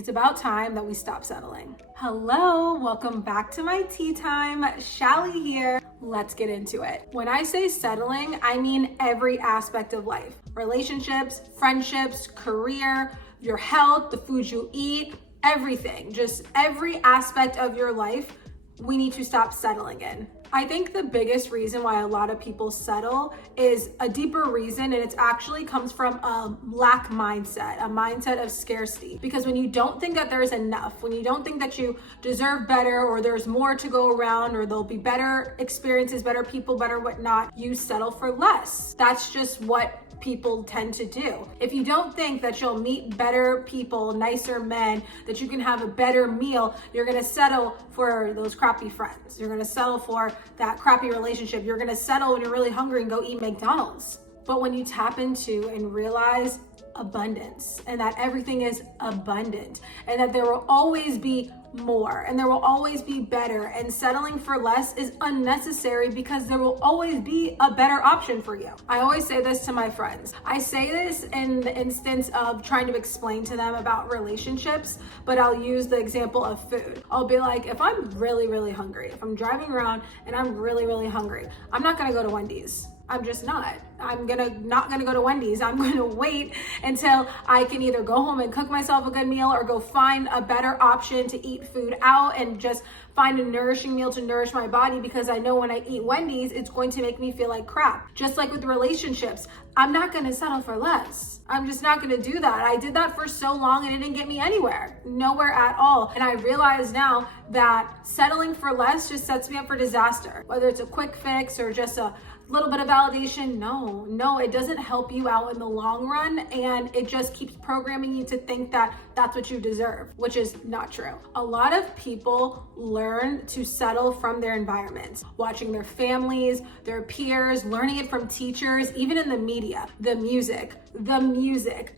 It's about time that we stop settling. Hello, welcome back to my tea time. Shelly here. Let's get into it. When I say settling, I mean every aspect of life. Relationships, friendships, career, your health, the food you eat, everything. Just every aspect of your life, we need to stop settling in. I think the biggest reason why a lot of people settle is a deeper reason, and it actually comes from a lack mindset, a mindset of scarcity. Because when you don't think that there's enough, when you don't think that you deserve better or there's more to go around or there'll be better experiences, better people, better whatnot, you settle for less. That's just what people tend to do. If you don't think that you'll meet better people, nicer men, that you can have a better meal, you're gonna settle for those crappy friends. You're gonna settle for that crappy relationship. You're gonna settle when you're really hungry and go eat McDonald's. But when you tap into and realize abundance and that everything is abundant and that there will always be more and there will always be better, and settling for less is unnecessary because there will always be a better option for you. I always say this to my friends. I say this in the instance of trying to explain to them about relationships, but I'll use the example of food. I'll be like, if I'm really, really hungry, if I'm driving around and I'm really, really hungry, I'm not gonna go to Wendy's. I'm just not. I'm not gonna go to Wendy's. I'm gonna wait until I can either go home and cook myself a good meal or go find a better option to eat food out and just find a nourishing meal to nourish my body, because I know when I eat Wendy's, it's going to make me feel like crap. Just like with relationships, I'm not gonna settle for less. I'm just not gonna do that. I did that for so long and it didn't get me anywhere, nowhere at all. And I realize now that settling for less just sets me up for disaster. Whether it's a quick fix or just a little bit of validation, no, it doesn't help you out in the long run, and it just keeps programming you to think that that's what you deserve, which is not true. A lot of people learn to settle from their environments, watching their families, their peers, learning it from teachers, even in the media, the music.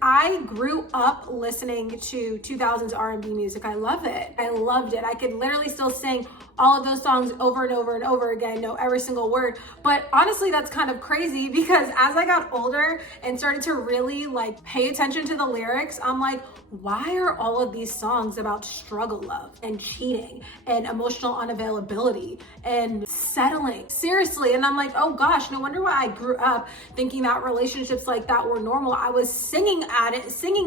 I grew up listening to 2000s R&B music. I love it. I loved it. I could literally still sing all of those songs over and over and over again, know every single word. But honestly, that's kind of crazy, because as I got older and started to really pay attention to the lyrics, I'm like, why are all of these songs about struggle love and cheating and emotional unavailability and settling? Seriously. And I'm like, oh gosh, no wonder why I grew up thinking that relationships like that were normal. I was singing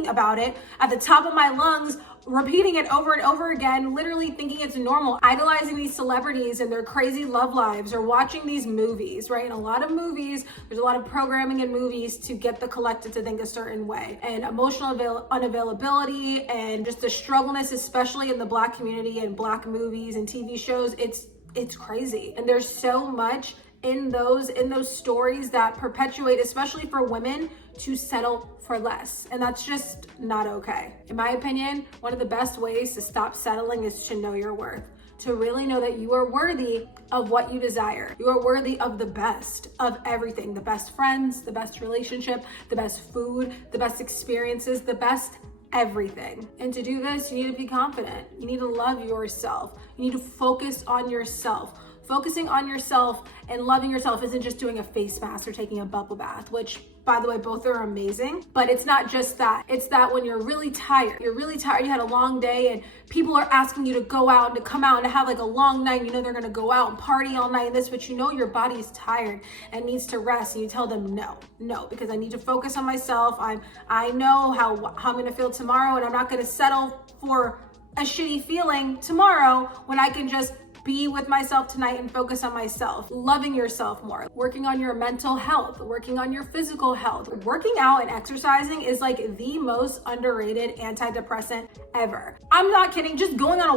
about it at the top of my lungs, repeating it over and over again, literally thinking it's normal, idolizing these celebrities and their crazy love lives, or watching these movies, right? In a lot of movies, there's a lot of programming in movies to get the collective to think a certain way. And emotional unavailability and just the struggleness, especially in the Black community and Black movies and TV shows, it's crazy. And there's so much in those stories that perpetuate, especially for women, to settle for less. And that's just not okay. In my opinion, one of the best ways to stop settling is to know your worth, to really know that you are worthy of what you desire. You are worthy of the best of everything, the best friends, the best relationship, the best food, the best experiences, the best everything. And to do this, you need to be confident. You need to love yourself. You need to focus on yourself. Focusing on yourself and loving yourself isn't just doing a face mask or taking a bubble bath, which, by the way, both are amazing. But it's not just that. It's that when you're really tired, you had a long day and people are asking you to go out and to come out and to have a long night. You know they're gonna go out and party all night and this, but you know your body's tired and needs to rest. And you tell them no, because I need to focus on myself. I know how I'm gonna feel tomorrow, and I'm not gonna settle for a shitty feeling tomorrow when I can just be with myself tonight and focus on myself. Loving yourself more, working on your mental health, working on your physical health. Working out and exercising is the most underrated antidepressant ever. I'm not kidding. Just going on a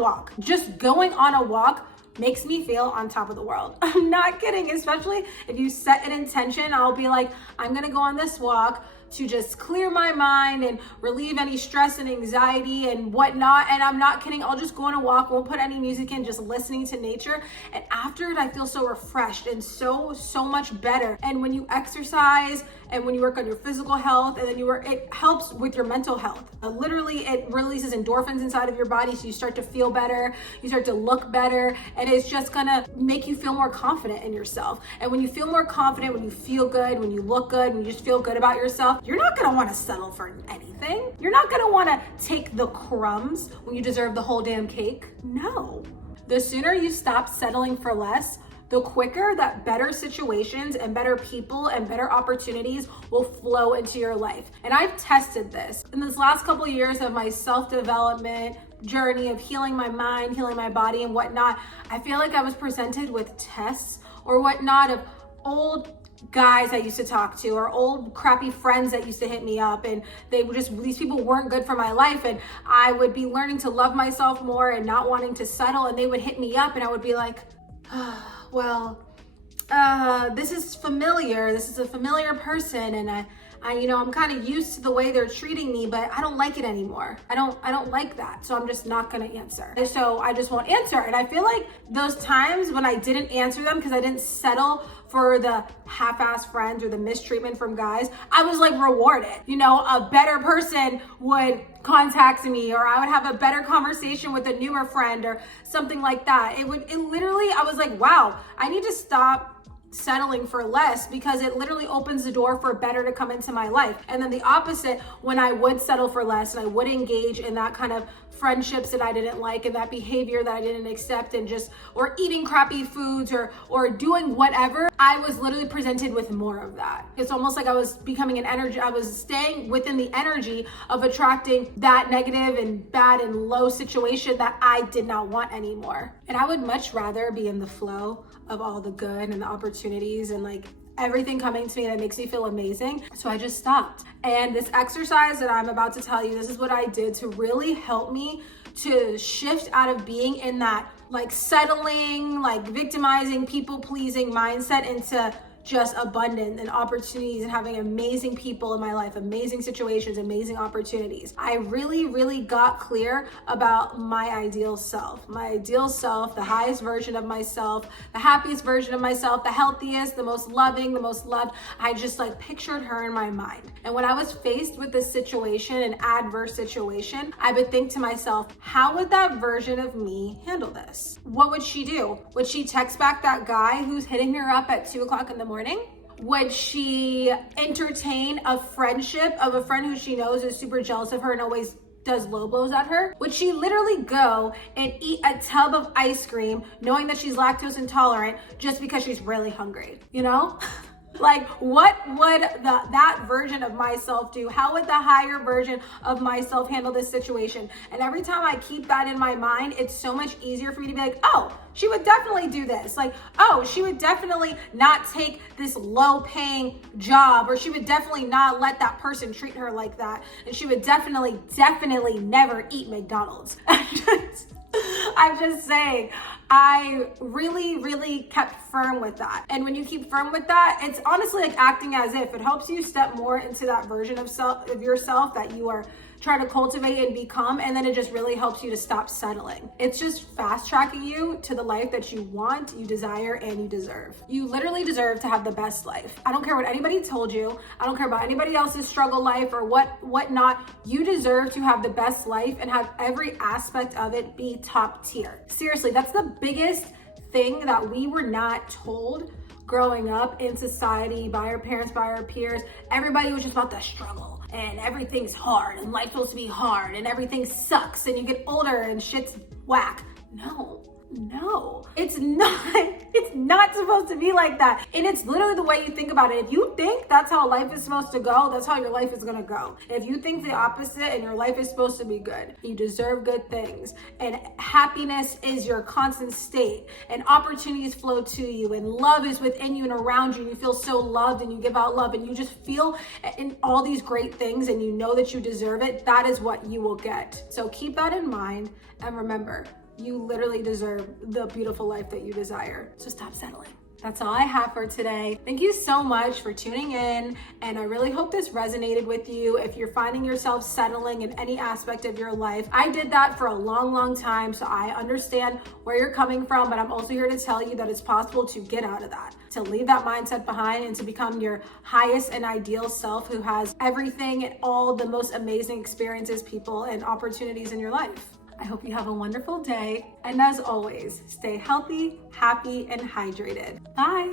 walk makes me feel on top of the world. I'm not kidding, especially if you set an intention. I'll be like, I'm gonna go on this walk to just clear my mind and relieve any stress and anxiety and whatnot. And I'm not kidding, I'll just go on a walk, won't put any music in, just listening to nature. And after it, I feel so refreshed and so much better. And when you exercise and when you work on your physical health, and then it helps with your mental health. Literally, it releases endorphins inside of your body, so you start to feel better, you start to look better, and it's just gonna make you feel more confident in yourself. And when you feel more confident, when you feel good, when you look good, when you just feel good about yourself, yourself, you're not gonna wanna settle for anything. You're not gonna wanna take the crumbs when you deserve the whole damn cake. No. The sooner you stop settling for less, the quicker that better situations and better people and better opportunities will flow into your life. And I've tested this. In this last couple of years of my self-development journey of healing my mind, healing my body and whatnot, I feel like I was presented with tests or whatnot of old guys I used to talk to or old crappy friends that used to hit me up, and these people weren't good for my life, and I would be learning to love myself more and not wanting to settle, and they would hit me up and I would be like, this is familiar. This is a familiar person, and I'm kind of used to the way they're treating me, but I don't like it anymore. I don't like that. So I'm just not going to answer. And so I just won't answer. And I feel like those times when I didn't answer them because I didn't settle for the half-assed friends or the mistreatment from guys, I was like rewarded. A better person would contact me, or I would have a better conversation with a newer friend or something like that. I was like, wow, I need to stop settling for less, because it literally opens the door for better to come into my life. And then the opposite, when I would settle for less and I would engage in that kind of friendships that I didn't like and that behavior that I didn't accept, and or eating crappy foods or doing whatever, I was literally presented with more of that. It's almost like I was becoming I was staying within the energy of attracting that negative and bad and low situation that I did not want anymore. And I would much rather be in the flow of all the good and the opportunities and like everything coming to me that makes me feel amazing. So I just stopped. And this exercise that I'm about to tell you, this is what I did to really help me to shift out of being in that like settling, like victimizing, people pleasing mindset into just abundance and opportunities and having amazing people in my life, amazing situations, amazing opportunities. I really, really got clear about my ideal self, the highest version of myself, the happiest version of myself, the healthiest, the most loving, the most loved. I just like pictured her in my mind. And when I was faced with this situation, an adverse situation, I would think to myself, how would that version of me handle this? What would she do? Would she text back that guy who's hitting her up at 2:00 in the morning? Would she entertain a friendship of a friend who she knows is super jealous of her and always does low blows at her? Would she literally go and eat a tub of ice cream knowing that she's lactose intolerant just because she's really hungry? Like, what would that version of myself do? How would the higher version of myself handle this situation? And every time I keep that in my mind, it's so much easier for me to be like, oh, she would definitely do this. Like, oh, she would definitely not take this low paying job, or she would definitely not let that person treat her like that. And she would definitely never eat McDonald's. I'm just saying, I really, really kept firm with that. And when you keep firm with that, it's honestly like acting as if. It helps you step more into that version of yourself that you are trying to cultivate and become, and then it just really helps you to stop settling. It's just fast tracking you to the life that you want, you desire, and you deserve. You literally deserve to have the best life. I don't care what anybody told you. I don't care about anybody else's struggle life or whatnot. You deserve to have the best life and have every aspect of it be top tier. Seriously, that's the biggest thing that we were not told growing up in society by our parents, by our peers. Everybody was just about the struggle. And everything's hard, and life's supposed to be hard, and everything sucks, and you get older and shit's whack. No, it's not supposed to be like that. And it's literally the way you think about it. If you think that's how life is supposed to go, that's how your life is gonna go. If you think the opposite and your life is supposed to be good, you deserve good things, and happiness is your constant state, and opportunities flow to you, and love is within you and around you, and you feel so loved, and you give out love, and you just feel in all these great things, and you know that you deserve it. That is what you will get. So keep that in mind, and remember, you literally deserve the beautiful life that you desire. So stop settling. That's all I have for today. Thank you so much for tuning in, and I really hope this resonated with you. If you're finding yourself settling in any aspect of your life, I did that for a long time, so I understand where you're coming from, but I'm also here to tell you that it's possible to get out of that, to leave that mindset behind, and to become your highest and ideal self who has everything and all the most amazing experiences, people, and opportunities in your life. I hope you have a wonderful day. And as always, stay healthy, happy, and hydrated. Bye.